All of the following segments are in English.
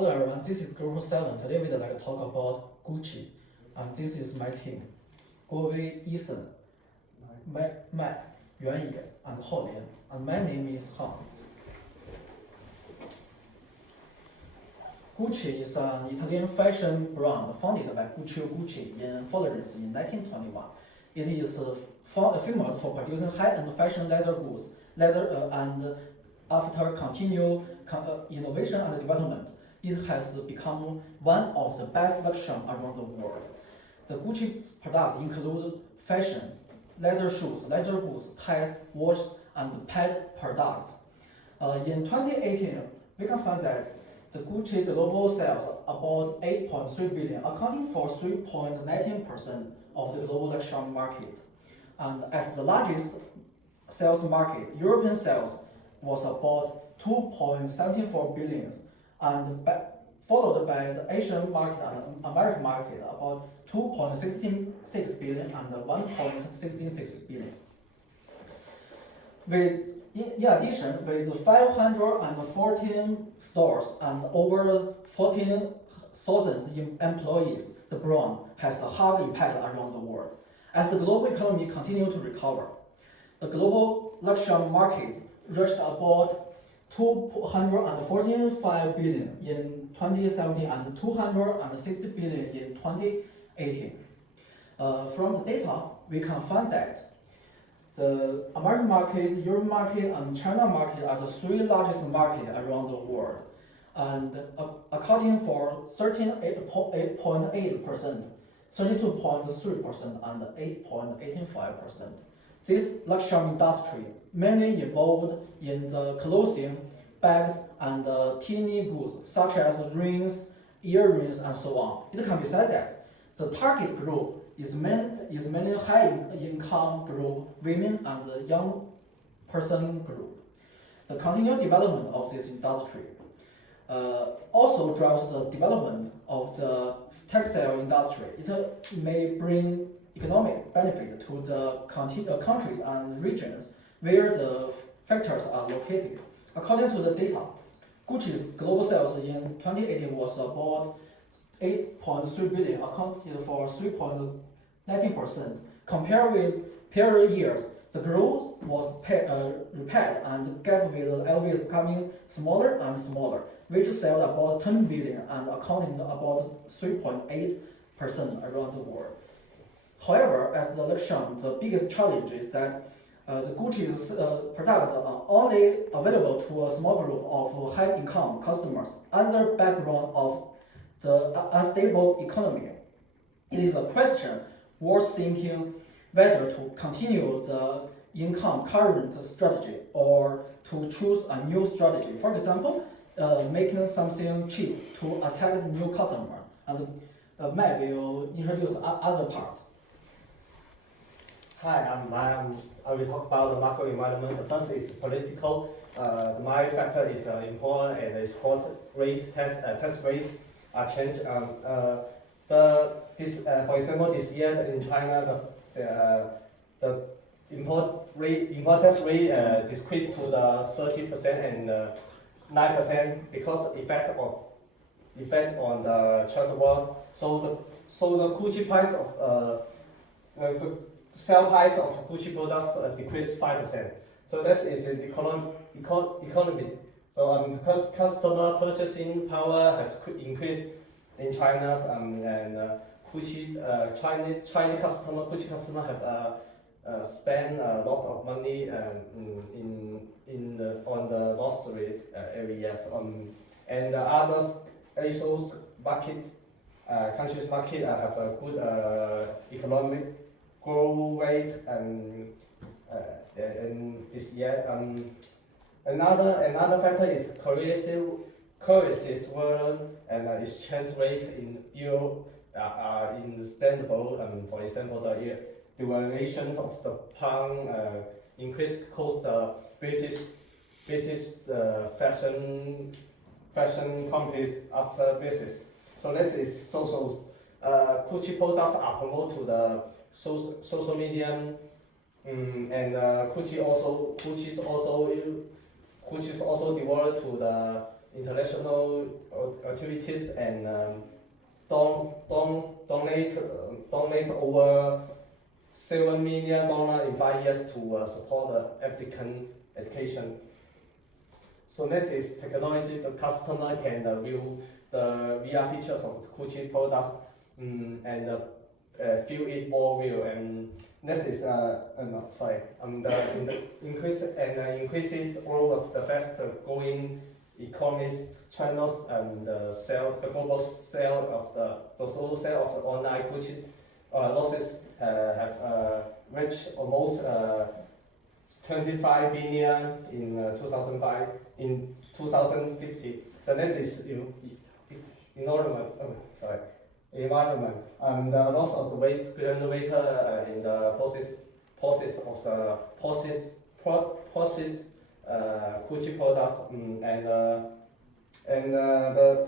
Hello everyone, this is Group 7. Today we'd like to talk about Gucci. And this is my team. 郭威、Ethan, Matt, Yuan Yi, and Hao Lian. And my name is Han. Gucci is an Italian fashion brand founded by Gucci in Florence in 1921. It is famous for producing high-end fashion leather goods, and after continued innovation and development, it has become one of the best luxury around the world. The Gucci products include fashion, leather shoes, leather goods, ties, watches, and pet products. In 2018, we can find that the Gucci global sales about 8.3 billion, accounting for 3.19% of the global luxury market. And as the largest sales market, European sales was about 2.74 billion, and followed by the Asian market and American market about 2.66 billion and 1.66 billion. In addition, with 514 stores and over 14,000 employees, the brand has a hard impact around the world. As the global economy continues to recover, the global luxury market reached about 245 billion in 2017 and 260 billion in 2018. From the data, we can find that the American market, European market, and China market are the three largest markets around the world, and accounting for 13.8%, 32.3%, and 8.85%. This luxury industry mainly involved in the clothing, bags, and teeny goods such as rings, earrings, and so on. It can be said that the target group is mainly high-income group, women, and the young person group. The continued development of this industry also drives the development of the textile industry. It may bring economic benefit to the countries and regions where the factories are located. According to the data, Gucci's global sales in 2018 was about 8.3 billion, accounted for 3.19%. Compared with prior years, the growth was repaired and the gap with LV becoming smaller and smaller, which sold about 10 billion and accounting about 3.8% around the world. However, as the luxury, the biggest challenge is that the Gucci's products are only available to a small group of high-income customers under background of the unstable economy. It is a question worth thinking whether to continue the income current strategy or to choose a new strategy. For example, making something cheap to attract new customer. And Matt will introduce other part. Hi, I will talk about the macro environment. The first is political. The main factor is import and export rate, tax rate are changed. For example, this year in China, the import tax rate decreased to the 30% and 9% because effect on the trade war. So the Gucci price of the sale price of Gucci products decreased 5%. So that is an economy. So because customer purchasing power has increased in China, and Gucci Chinese customer have spent a lot of money on the luxury areas. And the others Asia's market, countries market have a good economic growth rate and this year. Another factor is currencies world and exchange rate in euro are unstable. For example, the devaluation of the pound increased cost the British fashion companies after business. So this is social. Gucci products are promoted to the social media, and Gucci is also devoted to the international activities and donate over $7 million in 5 years to support the African education. So next is technology. The customer can view the VR features of Gucci products and feel it more real. And next is the increases all of the fast growing e-commerce channels and the global sale of the online Gucci losses have reached almost 25 billion in 2005. In 2050, the next is environment. And the loss of the waste generated in the process Gucci products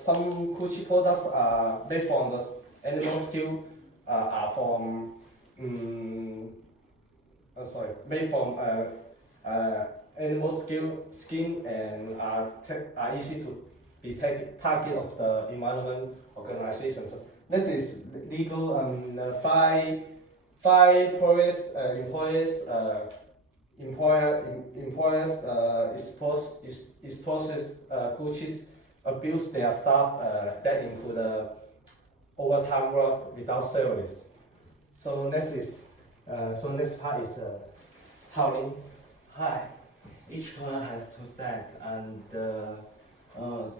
some Gucci products are made from the animal skin are from animal skin and are easy to be target of the environment organizations. Next is legal and five employers Gucci's abuse their staff that include overtime work without salaries. So next part is Hao-Ling. Hi. Each coin has two sides, and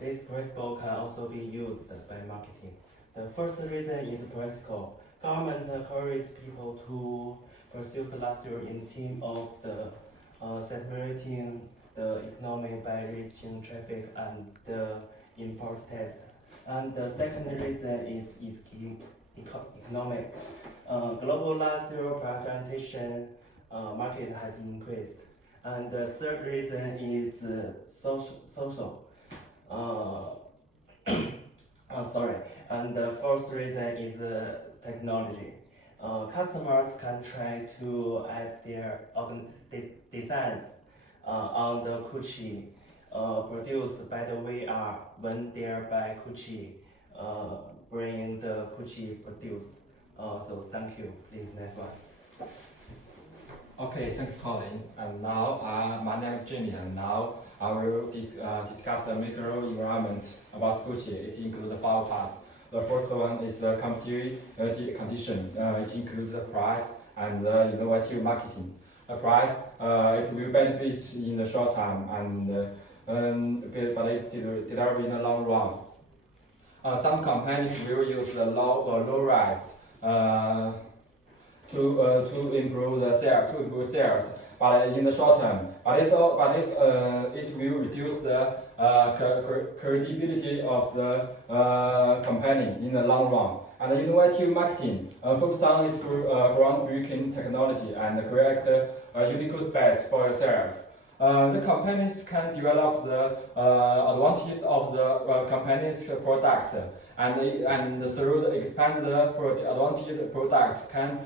this principle can also be used by marketing. The first reason is practical. Government encourages people to pursue luxury in terms of the stimulating the economy by reaching traffic and the import tax. And the second reason is economic. Global luxury presentation market has increased. And the third reason is social. And the fourth reason is technology. Customers can try to add their designs on the Gucci produced by the VR when they buy Gucci, bring the Gucci produced. So thank you. Please next one. Okay, thanks, Colin. And now, my name is Jenny, and now I will discuss the macro environment about Gucci. It includes 5 parts. The first one is the competitive condition. It includes the price and the innovative marketing. The price, it will benefit in the short term, but it's delivered in the long run. Some companies will use the low rise to improve sales, but in the short term, it will reduce the credibility of the company in the long run. And innovative marketing focus on its groundbreaking technology and create a unique space for yourself. The companies can develop the advantages of the company's product, and through the expand the advantage product can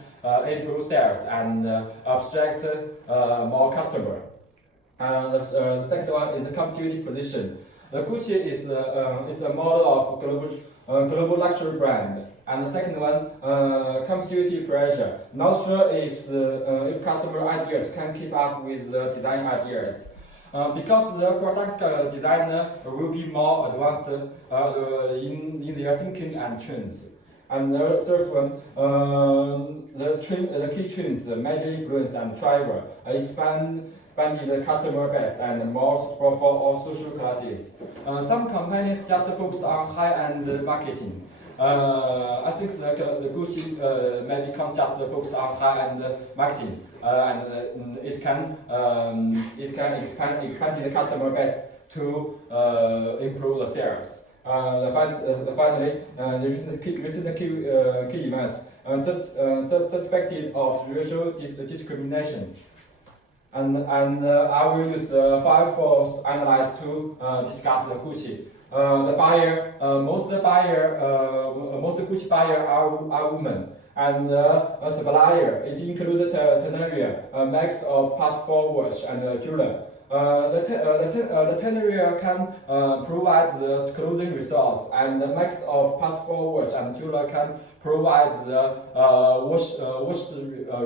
improve sales and attract more customers. The second one is the competitive position. The Gucci is a model of global luxury brand. And the second one, competitive pressure. Not sure if customer ideas can keep up with the design ideas. Because the product designer will be more advanced in their thinking and trends. And the third one, the key trends, the major influence and driver, expanding the customer base and more support for all social classes. Some companies just focus on high-end marketing. I think the Gucci maybe can't just focus on high-end marketing, and it can expand the customer base to improve the sales. Finally, recent key events suspected of racial discrimination. And I will use 5 force analysis to discuss the Gucci. Most Gucci buyer are women, and supplier it includes Teneria, a mix of passport watch and jewelry. The tannery can provide the clothing resource, and the mix of passport wash and tuller can provide the wash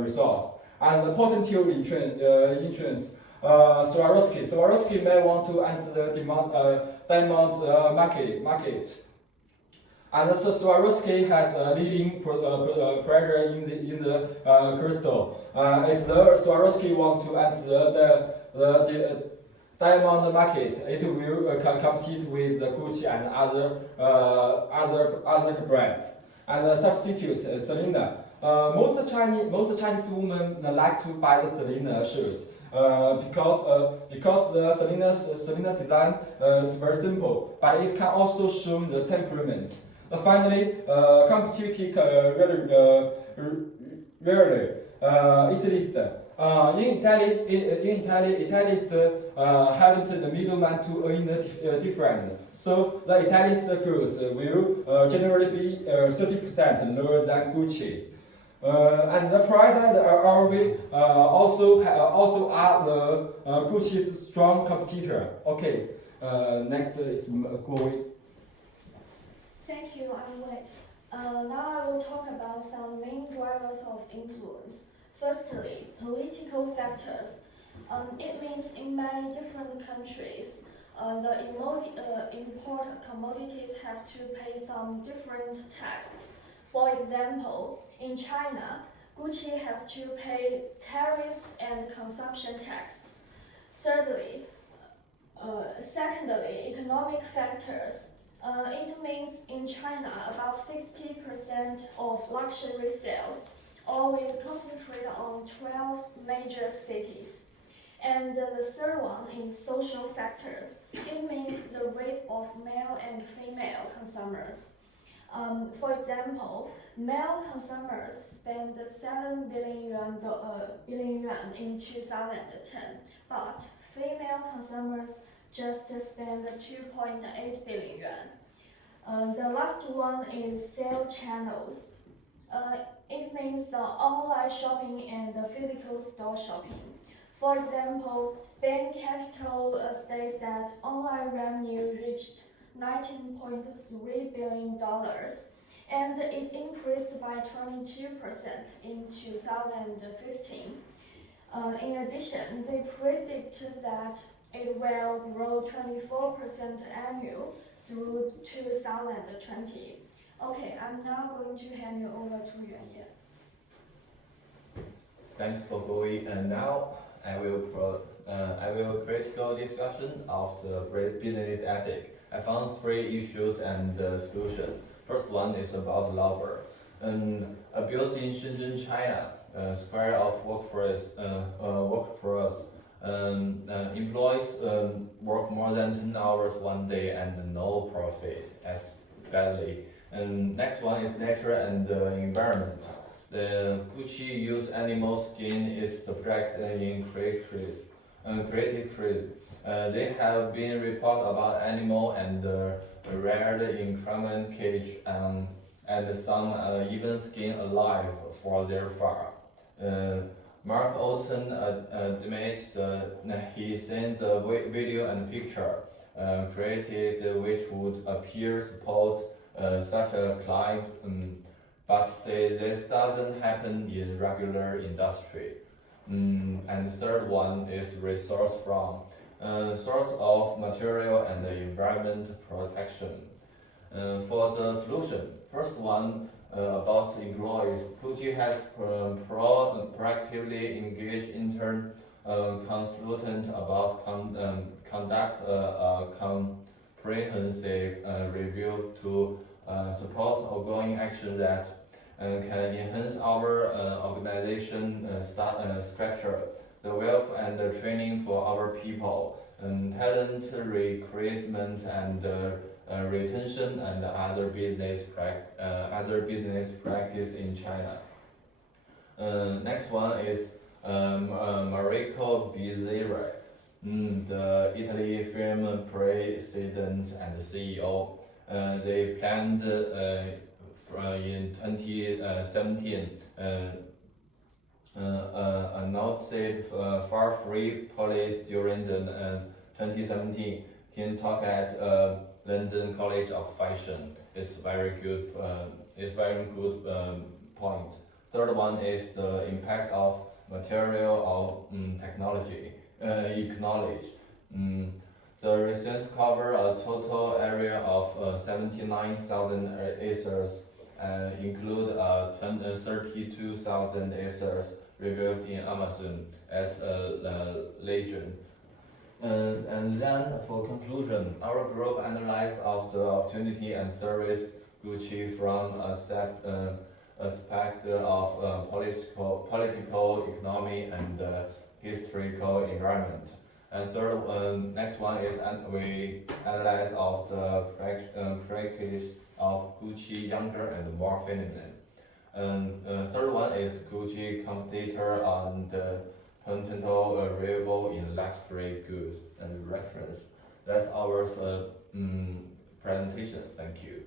resource. And the potential insurance, Swarovski may want to enter the diamond market. And so Swarovski has a leading player in the crystal. If the Swarovski want to enter the diamond market, it will compete with the Gucci and other brands. And substitute Selena. Most Chinese women like to buy the Selena shoes. Because the Selena design is very simple, but it can also show the temperament. Finally, competitive rarely Italist. In Italy, Italians haven't the middleman to earn the difference. So the Italist girls will generally be 30% lower than Gucci's. And the Prada and RV also are the Gucci's strong competitor. Okay, next is Guo. Thank you, I'm Wei. Now I will talk about some main drivers of influence. Firstly, political factors. It means in many different countries, the import commodities have to pay some different taxes. For example, in China, Gucci has to pay tariffs and consumption taxes. Secondly, economic factors. It means in China, about 60% of luxury sales always concentrate on 12 major cities. And the third one is social factors. It means the rate of male and female consumers. For example, male consumers spend 7 billion yuan in 2010, but female consumers just spend 2.8 billion yuan. The last one is sale channels. It means online shopping and physical store shopping. For example, Bain Capital states that online revenue reached $19.3 billion, and it increased by 22% in 2015. In addition, they predict that it will grow 24% annual through 2020. Okay, I'm now going to hand you over to Yuan Ye. Thanks for going, and now I will critical discussion of the business ethic. I found 3 issues and solution. First one is about labor. Abuse in Shenzhen, China, square of workforce. Employees work more than 10 hours one day and no profit, as badly. And next one is nature and environment. The Gucci use animal skin is the practice in creative trade. They have been reported about animal and reared in cremated cage and some even skinned alive for their fur. Mark Olsen admits he sent the video and picture created which would appear support such a claim, but say this doesn't happen in regular industry. And the third one is resource from source of material and environment protection. For the solution, first one about employees, Gucci has proactively engaged intern consultant about conduct a comprehensive review to support ongoing action that can enhance our organization structure, the wealth and the training for our people, talent recruitment and retention, and other business practice in China. Next one is Marco Bizzarri, the Italy film president and CEO. They planned in 2017 a noted far-free police during the 2017 King Talk at London College of Fashion. It's very good. It's very good point. Third one is the impact of material of technology. Acknowledge. The research cover a total area of 79,000 acres and include 32,000 acres revealed in Amazon as a legend. And then for conclusion, our group analyzed of the opportunity and service Gucci from aspect of political, economy, and historical environment. And third, next one is we analyze of the practice of Gucci younger and more feminine. And third one is Gucci competitor on the continental rival in luxury goods and reference. That's our presentation. Thank you.